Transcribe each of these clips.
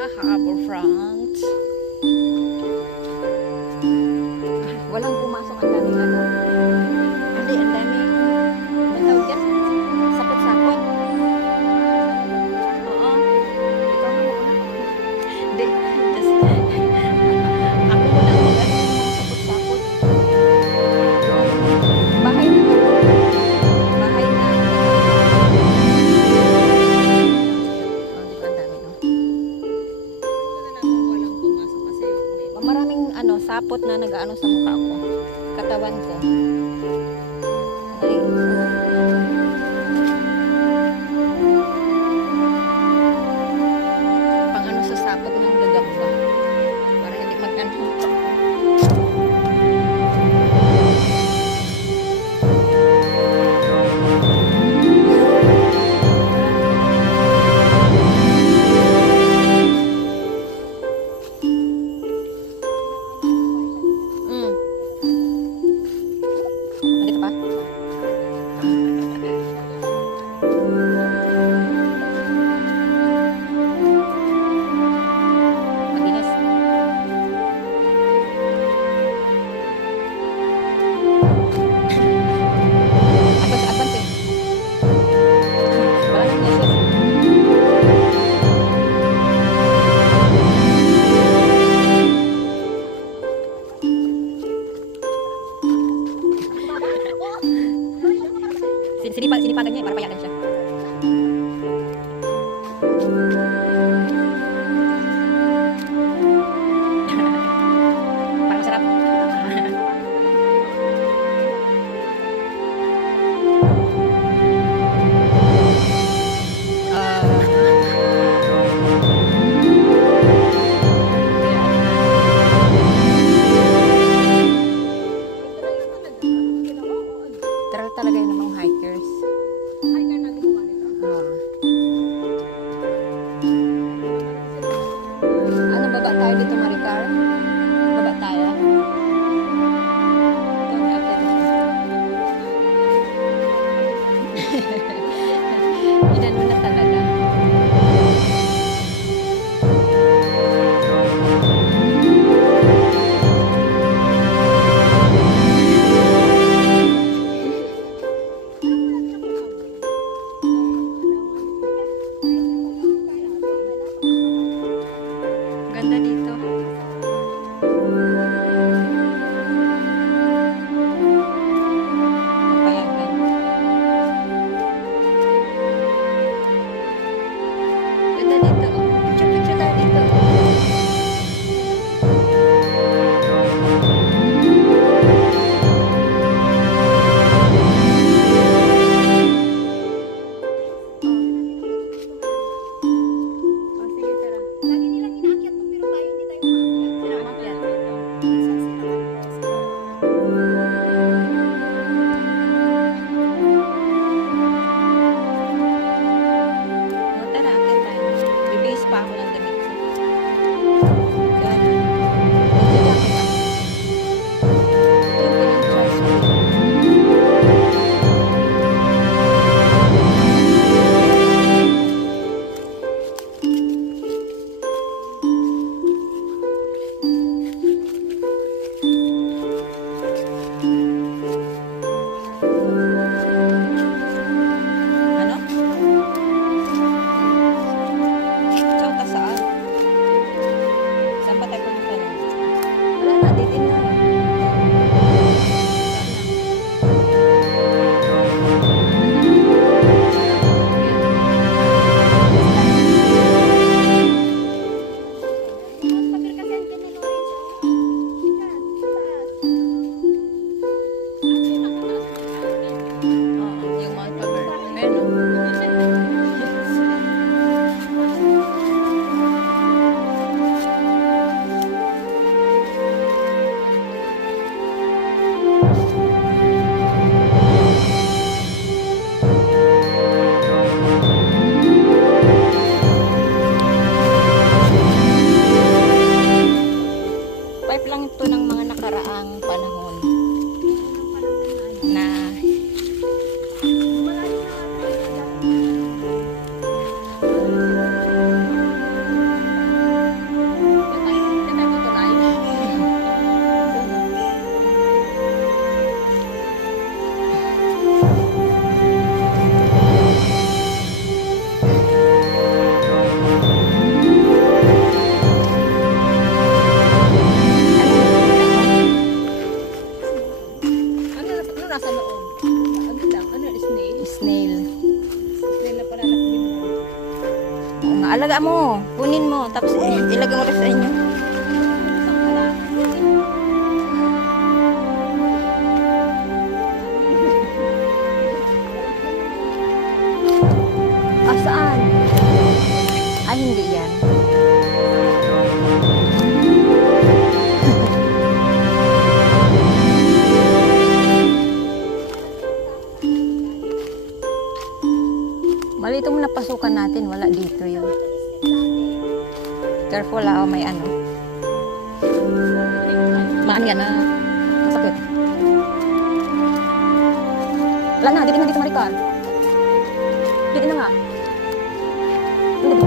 Harbourfront. Walang pumasok, ang daming ano. Hindi, ang daming tawag yan? Sapot-sapot. Oo. Ikaw mo muna. Hindi, just ako muna ang sapot-sapot. Bahay na. Bahay na. Oh, di ba ang dami, no? Maraming ano, sapot na nag-ano sa mukha ko. Katawan ko. Ay. Pang ano sa sapot ng gagamba. Para hindi mag-ano. Dito pa? Mabinis. Advance eh. Wala nang yeses. Sinipagan niya eh, para payagan siya. Para masarap. Taral talaga yun ng mga hikers. Ano, baba tayo dito, Maricar? Baba tayo? Ito, may akyat na siya. Inan mo na talaga. Ganda dito. Payagan. Ganda dito. Oh. Picture tayo dito. Oh, sige, tara. Lagi nilang inaakyat to, pero tayo kunin mo, tapos ilagay mo rin sa inyo. Ah, saan? Ay, hindi yan. Mali itong napasukan natin, wala dito yun. Careful ah, may ano. Maan yan ah. Masakit. Wala na, dito na dito Maricar. Dito na nga. Dito na.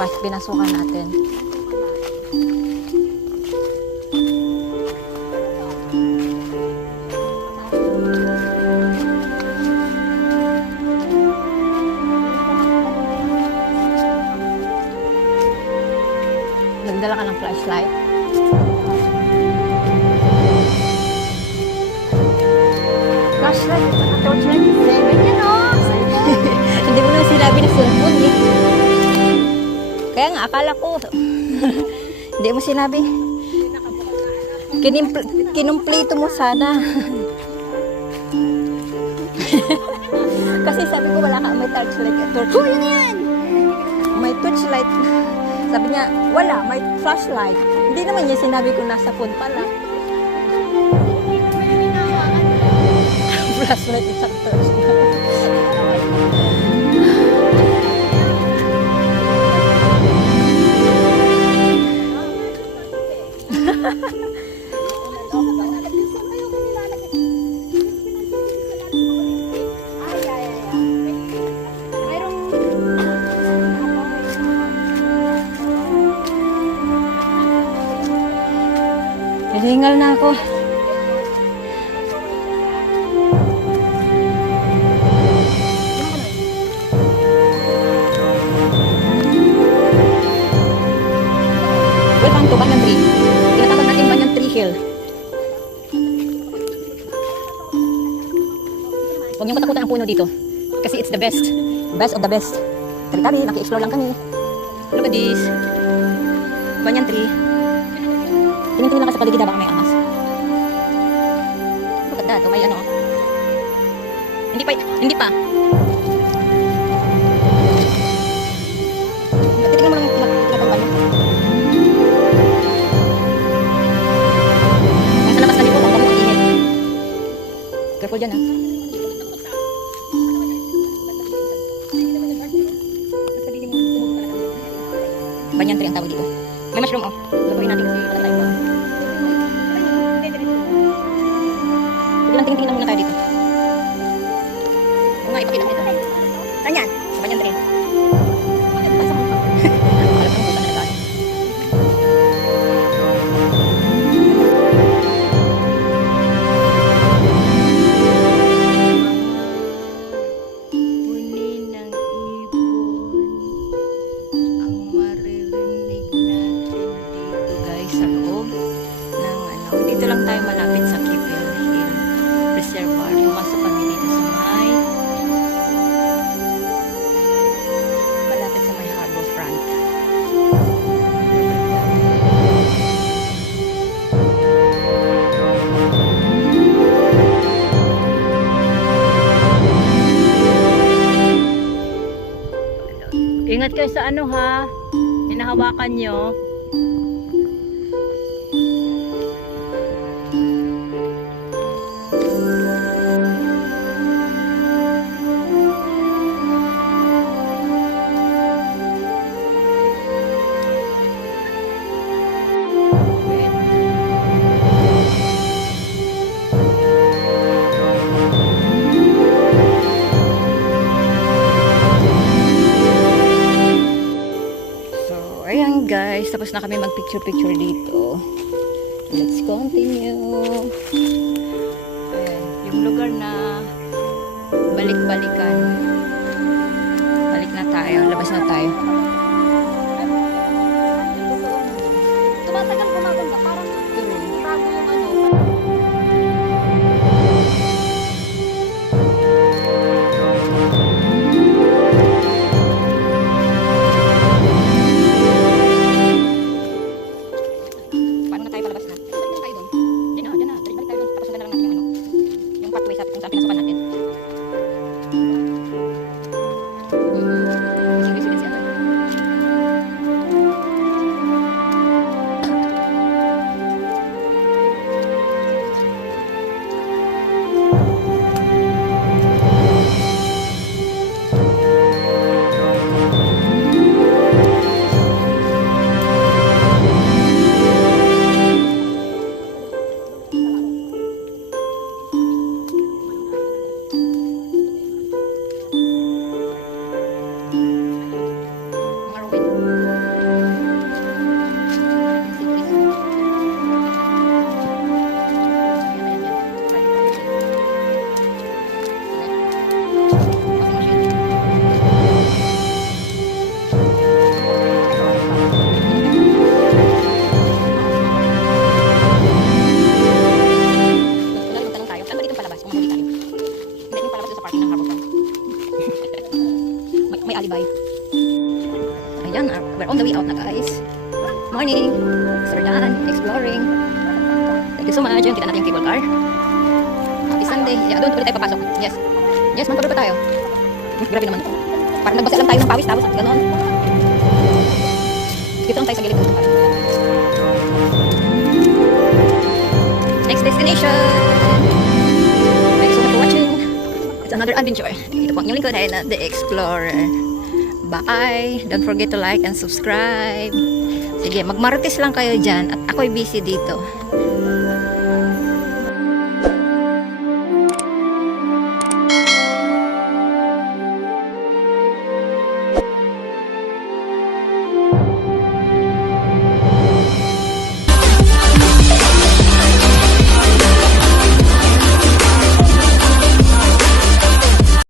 Pas pinasukan natin. Nagdala ka ng flashlight. Flashlight, torchlight, 7 yan o. Hindi mo na sinabi na cellphone eh. Kaya nga, akala ko. Hindi mo sinabi. Kinumplito mo sana. Kasi sabi ko wala ka, may torchlight. Oh, yun yan! May torchlight. Sabi niya, wala, may flashlight. Hindi naman niya sinabi ko nasa phone pala. Flashlight isang torchlight. Hihingal na ako. Welcome to Banyan Tree. Tinatawag natin Banyan Tree Hill. Huwag niyong katakutan ang puno dito. Kasi it's the best. Best of the best. Tabi-tabi, naki-explore lang kami. Look at this. Banyan Tree. Tingin-tingin lang ka sa paligid baka may amas. Look at that. May ano. Hindi pa. Hindi pa. Tingnan mo lang yung tinatanggal. Nasa labas kami po. Huwag mo mag-init. Careful dyan ah. Banyan tree ang tawag dito. May mushroom oh. Gagawin natin kasi wala tayo. Sige lang, tingin-tingin lang muna tayo dito. Kung nga, ipakita ko ito. Saan yan? Sa Banyan tree. Alam ng pusa na nagkaan. Punin ng ibon ang maririnig natin dito guys sa loob ng ano. Dito lang tayo malapit sa Keppel Hill Reservoir. Pumasok kami dito sa malapit sa may harbor front. Ingat kayo sa ano ha, hinahawakan nyo. Ayan guys, tapos na kami mag-picture-picture dito. Let's continue. Ayan, yung lugar na balik-balikan. Balik na tayo, labas na tayo. Tumatagal gumaganda. Parang bago yung ano. Paano na tayo palabas na? Balik na tayo doon. Diyan na, diyan na. Balik tayo doon. Tapos na lang natin yung ano. Yung pathway sa kung saan pinasukan natin. King Residency ata. Mga ruin. May alibay. Ayan, we're on the way out na guys. Morning! So we're done exploring. Thank you so much. Yung kita natin yung cable car. Happy Sunday. Yeah, doon ulit tayo papasok. Yes. Yes, magtuloy pa tayo. Grabe naman. Parang nagbasa lang tayo ng pawis tapos gano'n. Dito lang tayo sa gilid. Next destination. Thanks so much for watching. It's another adventure. Ito po ang inyong lingkod ay na The Explorer. Bye! Don't forget to like and subscribe. Sige, magmarites lang kayo dyan at ako'y busy dito.